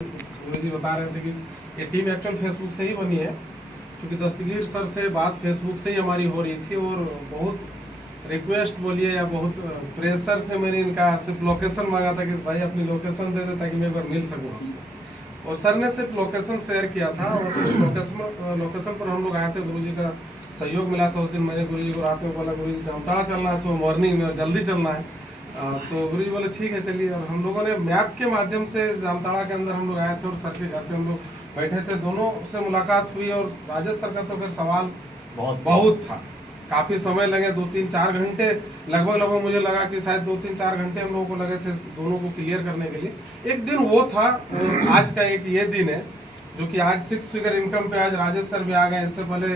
गुरु जी बता रहे थे कि ये टीम एक्चुअल फेसबुक से ही बनी है, क्योंकि दस्तगीर सर से बात फेसबुक से ही हमारी हो रही थी और बहुत रिक्वेस्ट बोलिए या बहुत प्रेशर से मैंने इनका सिर्फ लोकेशन मांगा था कि भाई अपनी लोकेशन दे दे ताकि मैं एक बार मिल सकूँ आपसे। और सर ने सिर्फ लोकेशन शेयर किया था और उस लोकेशन पर हम लोग आए थे। गुरुजी का सहयोग मिला था उस दिन। मैंने गुरुजी को रात में बोला गुरुजी जामताड़ा चलना है, सुबह मॉर्निंग में जल्दी चलना है। तो गुरुजी बोले ठीक है चलिए। और हम लोगों ने मैप के माध्यम से जामताड़ा के अंदर हम लोग आए थे और सर के घर पे हम लोग बैठे थे, दोनों से मुलाकात हुई। और राजेश सर का तो फिर सवाल बहुत था, काफ़ी समय लगे, 2-3-4 घंटे लगभग मुझे लगा कि शायद 2-3-4 घंटे हम लोगों को लगे थे दोनों को क्लियर करने के लिए। एक दिन वो था और आज का एक ये दिन है जो कि आज 6 फिगर इनकम पे आज राजेश सर भी आ गए। इससे पहले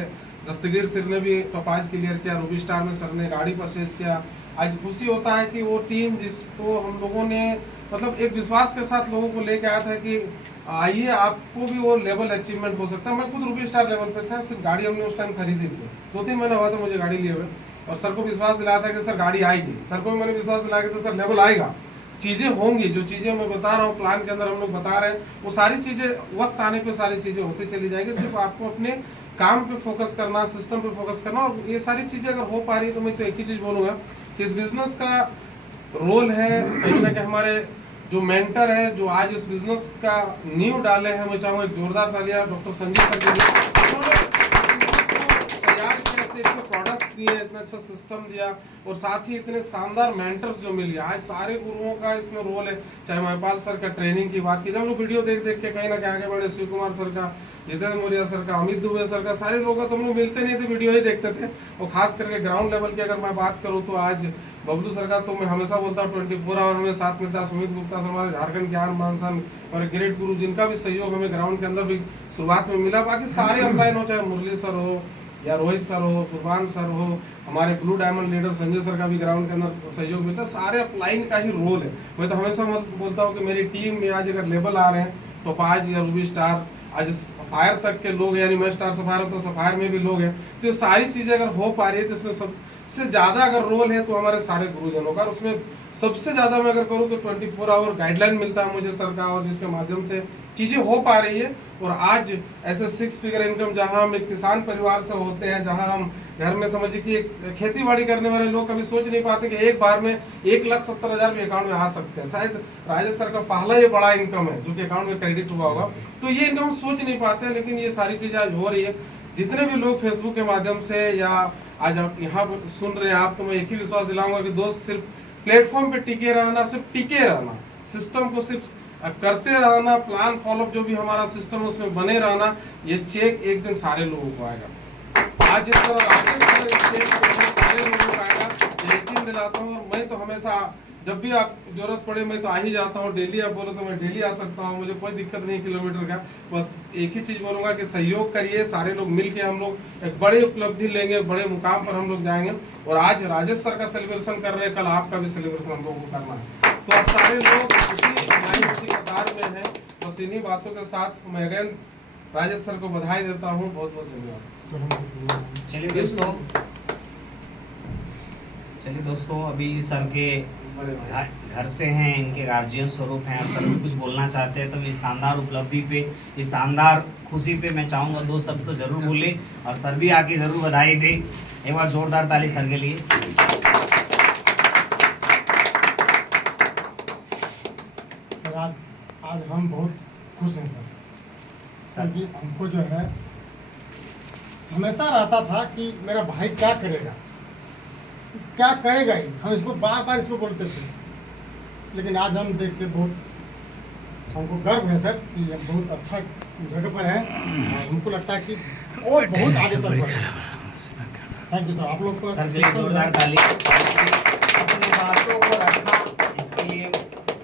दस्तगीर सर ने भी टॉप 5 क्लियर किया, रूबी स्टार में सर ने गाड़ी परचेज किया। आज खुशी होता है कि वो टीम जिसको हम लोगों ने मतलब एक विश्वास के साथ लोगों को लेके आया था कि आइए आपको भी वो लेवल अचीवमेंट हो सकता है। मैं खुद रूबी स्टार लेवल पे था, सिर्फ गाड़ी हमने उस टाइम खरीदी थी, 2-3 महीना हुआ था मुझे गाड़ी लिए हुए। और सर को विश्वास दिलाया था कि सर गाड़ी आएगी। सर को भी मैंने विश्वास दिलाया कि सर लेवल आएगा, चीज़ें होंगी। जो चीज़ें मैं बता रहा हूँ प्लान के अंदर हम लोग बता रहे हैं, वो सारी चीज़ें वक्त आने पे सारी चीज़ें होती चली जाएगी। सिर्फ आपको अपने काम पे फोकस करना, सिस्टम पे फोकस करना। और ये सारी चीज़ें अगर हो पा रही है तो मैं तो एक ही चीज़ बोलूँगा कि इस बिजनेस का रोल है कहीं ना कहीं हमारे जो मेंटर है, जो आज इस बिजनेस का नींव डाले हैं, मैं चाहूँगा एक जोरदार तालियां डॉक्टर संजीव सर के लिए। तैयार किया, इतने प्रोडक्ट्स दिए, इतना अच्छा सिस्टम दिया और साथ ही इतने शानदार मेंटर्स जो मिल गया। आज सारे गुरुओं का इसमें रोल है। चाहे महिपाल सर का ट्रेनिंग की बात की, जब हम लोग वीडियो देख देख के कहीं ना कहीं आगे बढ़े, शिव कुमार सर का, जितेंद्र मौर्य सर का, अमित दुबे सर का, सारे लोगों का तो हम लोग मिलते नहीं थे, वीडियो ही देखते थे। और खास करके ग्राउंड लेवल की अगर मैं बात करूँ तो आज बबलू सर का तो मैं हमेशा बोलता हूँ 24 आवर हमें साथ मिलता है। सुमित गुप्ता सर हमारे झारखंड ज्ञान मानसन और ग्रेट गुरु, जिनका भी सहयोग हमें ग्राउंड के अंदर भी शुरुआत में मिला। बाकी सारे ऑनलाइन हो, चाहे मुरली सर हो या रोहित सर हो, कुर्बान सर हो, हमारे blue diamond leader Sanjay sir का भी ग्राउंड के अंदर सहयोग मिलता है। सारे अपलाइन का ही रोल है। मैं तो हमेशा बोलता हूँ कि मेरी टीम में आज अगर लेवल आ रहे हैं तो आज या रूबी स्टार, आज सफायर तक के लोग, यानी मैं स्टार सफायर तो सफायर में भी लोग हैं। तो ये सारी चीज़ें अगर हो पा रही है तो इसमें सबसे ज़्यादा अगर रोल है तो हमारे सारे गुरुजनों का। और उसमें सबसे ज़्यादा मैं अगर करूँ तो 24 आवर गाइडलाइन मिलता है मुझे सर का, और जिसके माध्यम से चीज़ें हो पा रही है। और आज ऐसे 6 फिगर इनकम जहां हम एक किसान परिवार से होते हैं, जहां हम घर में समझिए कि एक खेती बाड़ी करने वाले लोग कभी सोच नहीं पाते कि एक बार में 1,70,000 भी अकाउंट में आ सकते हैं। शायद राजेश सर का पहला ये बड़ा इनकम है जो कि अकाउंट में क्रेडिट हुआ होगा। तो ये इनकम हम सोच नहीं पाते, लेकिन ये सारी चीज़ें आज हो रही है। जितने भी लोग फेसबुक के माध्यम से या आज आप यहाँ सुन रहे हैं आप, तो मैं एक ही विश्वास दिलाऊंगा कि दोस्त सिर्फ प्लेटफॉर्म पे टिके रहना, सिर्फ टिके रहना, सिस्टम को सिर्फ करते रहना, प्लान फॉलोअप जो भी हमारा सिस्टम है उसमें बने रहना, ये चेक एक दिन सारे लोगों को आएगा। आज जिस तरह राजेश चेक सारे लोगों को आएगा, यकीन दिलाता हूँ। और मैं तो हमेशा जब भी आप जरूरत पड़े मैं तो आ ही जाता हूँ। डेली आप बोलो तो मैं डेली आ सकता हूँ, मुझे कोई दिक्कत नहीं किलोमीटर का। बस एक ही चीज़ बोलूँगा कि सहयोग करिए, सारे लोग मिल के हम लोग एक बड़ी उपलब्धि लेंगे, बड़े मुकाम पर हम लोग जाएंगे। और आज राजेश सर का सेलिब्रेशन कर रहे हैं, कल आपका भी सेलिब्रेशन हम लोगों को करना है। तो आप सारे लोग उसी कतार में हैं। बस इन्हीं बातों के साथ मैं अगेन राजेश सर को बधाई देता हूँ। बहुत बहुत धन्यवाद। चलिए दोस्तों, अभी सर के घर से हैं, इनके गार्जियन स्वरूप हैं। सर भी कुछ बोलना चाहते हैं तो इस शानदार उपलब्धि पे, इस शानदार खुशी पे मैं चाहूँगा 2 शब्द तो जरूर बोले और सर भी आके जरूर बधाई दे। एक बार जोरदार ताली सर के लिए। आज हम बहुत खुश हैं सर कि हमको जो है हमेशा रहता था कि मेरा भाई क्या करेगा ही, हम इसको बार बार इसको बोलते थे। लेकिन आज हम देख के बहुत हमको गर्व है सर कि हम बहुत अच्छा जगह पर हैं। और हमको लगता है कि और बहुत आगे तक बढ़े। थैंक यू सर, आप लोग को सर जोरदार ताली। अपनी बातों को रखा, इसके लिए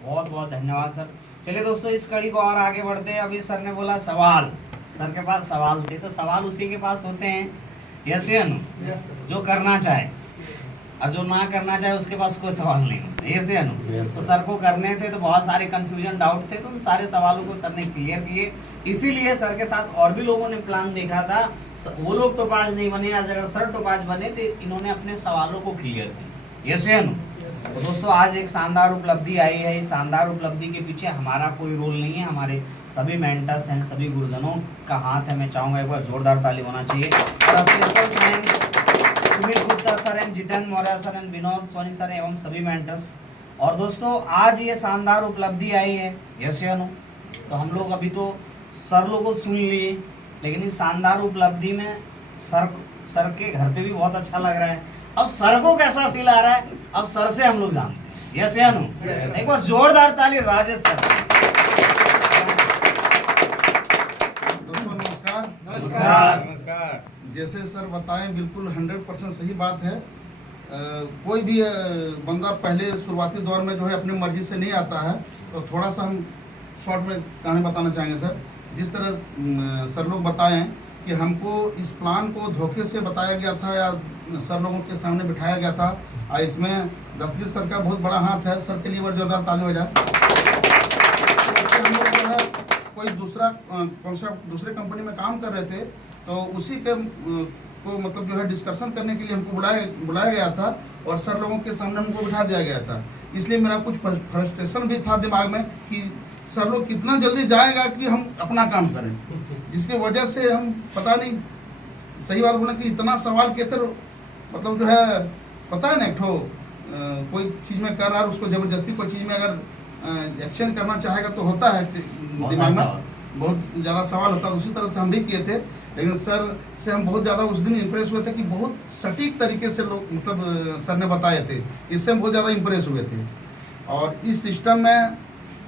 बहुत बहुत धन्यवाद सर। चलिए दोस्तों, इस कड़ी को और आगे बढ़ते हैं। अभी सर ने बोला सवाल, सर के पास सवाल थे, तो सवाल उसी के पास होते हैं, यस या नो? जो करना चाहे, और जो ना करना चाहे उसके पास कोई सवाल नहीं होता, यस या नो? तो सर को करने थे तो बहुत सारे कंफ्यूजन डाउट थे, तो उन सारे सवालों को सर ने क्लियर किए। इसीलिए सर के साथ और भी लोगों ने प्लान देखा था, वो लोग टोपाज नहीं बने। आज अगर सर टोपाज बने तो इन्होंने अपने सवालों को क्लियर किया, यस या नो? तो दोस्तों आज एक शानदार उपलब्धि आई है। इस शानदार उपलब्धि के पीछे हमारा कोई रोल नहीं है, हमारे सभी मेंटर्स हैं, सभी गुरुजनों का हाथ है। मैं चाहूँगा एक बार जोरदार ताली होना चाहिए। और special thanks Sumit Gupta sir and Jitendra Maurya sir and Vinod Soni sir एवं सभी मेंटर्स। और दोस्तों आज ये शानदार उपलब्धि आई है, यस या नो? तो हम लोग अभी तो सर लोग को सुन लिए, लेकिन इस शानदार उपलब्धि में सर के घर पे भी बहुत अच्छा लग रहा है। अब सर को कैसा फील आ रहा है, अब सर से हम लोग जानते हैं, यस या नो? एक बार जोरदार ताली राजेश सर। दोस्तों नमस्कार। नमस्कार। जैसे सर बताएं बिल्कुल 100% सही बात है। कोई भी बंदा पहले शुरुआती दौर में जो है अपनी मर्जी से नहीं आता है, तो थोड़ा सा हम शॉर्ट में कहानी बताना चाहेंगे सर। जिस तरह सर लोग बताएं कि हमको इस प्लान को धोखे से बताया गया था या सर लोगों के सामने बिठाया गया था, इसमें दस्तगीर सर का बहुत बड़ा हाथ है। सर के लिए बार जोरदार ताली हो जाए। हम लोग जो है कोई दूसरा कॉन्सेप्ट दूसरे कंपनी में काम कर रहे थे, तो उसी के को मतलब जो है डिस्कशन करने के लिए हमको बुलाया गया था और सर लोगों के सामने हमको बिठा दिया गया था। इसलिए मेरा कुछ फ्रस्ट्रेशन भी था दिमाग में कि सर लोग कितना जल्दी जाएगा कि हम अपना काम करें, जिसकी वजह से हम पता नहीं सही बात बोले कि इतना सवाल के तर मतलब जो है पता है ना, एक ठो कोई चीज़ में कर रहा है उसको ज़बरदस्ती कोई चीज़ में अगर एक्सचेंज करना चाहेगा तो होता है दिमाग में बहुत ज़्यादा सवाल होता है। उसी तरह से हम भी किए थे, लेकिन सर से हम बहुत ज़्यादा उस दिन इम्प्रेस हुए थे कि बहुत सटीक तरीके से लोग मतलब सर ने बताए थे, इससे हम बहुत ज़्यादा इम्प्रेस हुए थे। और इस सिस्टम में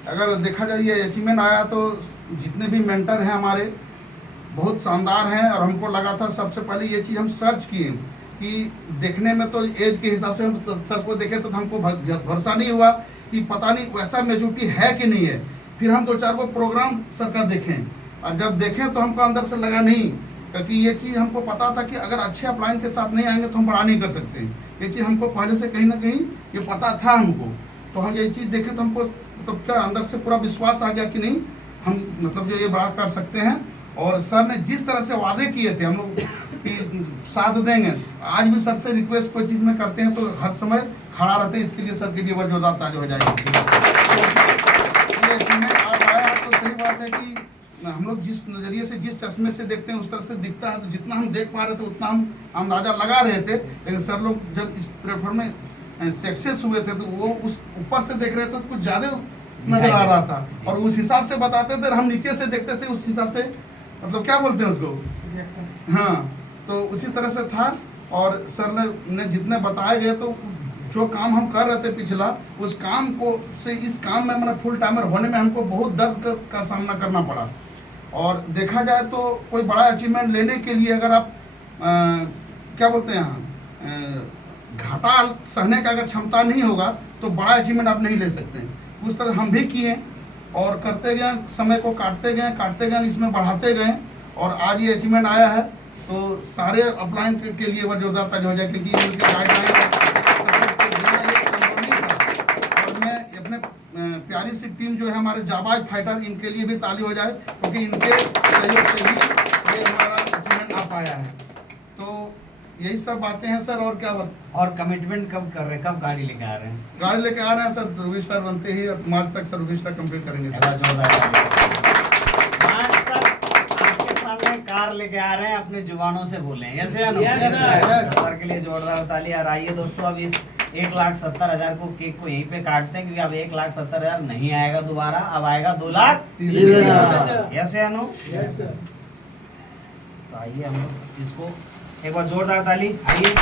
अगर देखा जाए ये अचीवमेंट आया तो जितने भी मेंटर हैं हमारे बहुत शानदार हैं। और हमको लगा था सबसे पहले ये चीज़ हम सर्च किए कि देखने में तो एज के हिसाब से हम सर को देखे तो हमको भरोसा नहीं हुआ कि पता नहीं वैसा मेजोरिटी है कि नहीं है। फिर हम 2-4 को प्रोग्राम सर का देखें, और जब देखें तो हमको अंदर से लगा नहीं, क्योंकि ये चीज़ हमको पता था कि अगर अच्छे अपलाइन के साथ नहीं आएंगे तो हम बड़ा नहीं कर सकते। ये चीज़ हमको पहले से कहीं ना कहीं ये पता था हमको। तो हम ये चीज़ देखें तो हमको मतलब क्या अंदर से पूरा विश्वास आ गया कि नहीं हम मतलब जो ये बड़ा कर सकते हैं। और सर ने जिस तरह से वादे किए थे हम लोग कि साथ देंगे, आज भी सर से रिक्वेस्ट कोई चीज़ में करते हैं तो हर समय खड़ा रहते हैं। इसके लिए सर के लिए बार जोरदार ताली हो जाएगी। आप आया तो सही बात है कि हम लोग जिस नज़रिए से जिस चश्मे से देखते हैं उस तरह से दिखता है, तो जितना हम देख पा रहे थे उतना हम अंदाज़ा लगा रहे थे। लेकिन सर लोग जब इस प्लेटफॉर्म में सक्सेस हुए थे तो वो उस ऊपर से देख रहे थे तो कुछ ज़्यादा नजर आ रहा था, और उस हिसाब से बताते थे। हम नीचे से देखते थे उस हिसाब से मतलब क्या बोलते हैं उसको, हाँ, तो उसी तरह से था। और सर ने जितने बताए गए तो जो काम हम कर रहे थे पिछला, उस काम को से इस काम में मतलब फुल टाइमर होने में हमको बहुत दर्द का सामना करना पड़ा। और देखा जाए तो कोई बड़ा अचीवमेंट लेने के लिए अगर आप क्या बोलते हैं यहाँ घाटा सहने का अगर क्षमता नहीं होगा तो बड़ा अचीवमेंट आप नहीं ले सकते। उस तरह हम भी किए और करते गए, समय को काटते गए, इसमें बढ़ाते गए, और आज ये अचीवमेंट आया है। तो सारे अपलाइन के लिए बार जोरदार ताली हो जाए, क्योंकि इनके गाइडलाइन और मैं अपने प्यारी सी टीम जो है हमारे जाबाज फाइटर, इनके लिए भी ताली हो जाए, क्योंकि इनके सहयोग से ही ये हमारा अचीवमेंट आ पाया है। तो यही सब बातें हैं सर। और क्या और कमिटमेंट कब कर रहे हैं, कब गाड़ी लेके आ रहे हैं? गाड़ी लेके आ रहे हैं सर, सर्विस स्टार बनते ही और मार्च तक सर्विस स्टार कंप्लीट करेंगे सर। मार्च तक आपके सामने कार लेके आ रहे हैं, अपने जुबानों से बोले हैं, यस या नो? सर के लिए जोरदार ताली। और आइए दोस्तों, अब इस 1,70,000 को केक को यहीं पे काटते हैं, क्योंकि अब 1,70,000 नहीं आएगा दोबारा, अब आएगा 2,30,000, यस या नो? तो आइए हम लोग इसको एक बार जोरदार ताली। आइए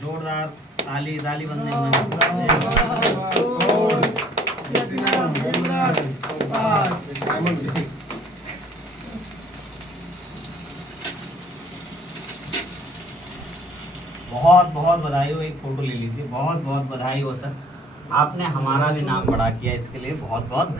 जोरदार ताली बंदे बहुत बहुत बधाई हो। एक फोटो ले लीजिए। बहुत बहुत बधाई हो सर, आपने हमारा भी नाम बड़ा किया, इसके लिए बहुत बहुत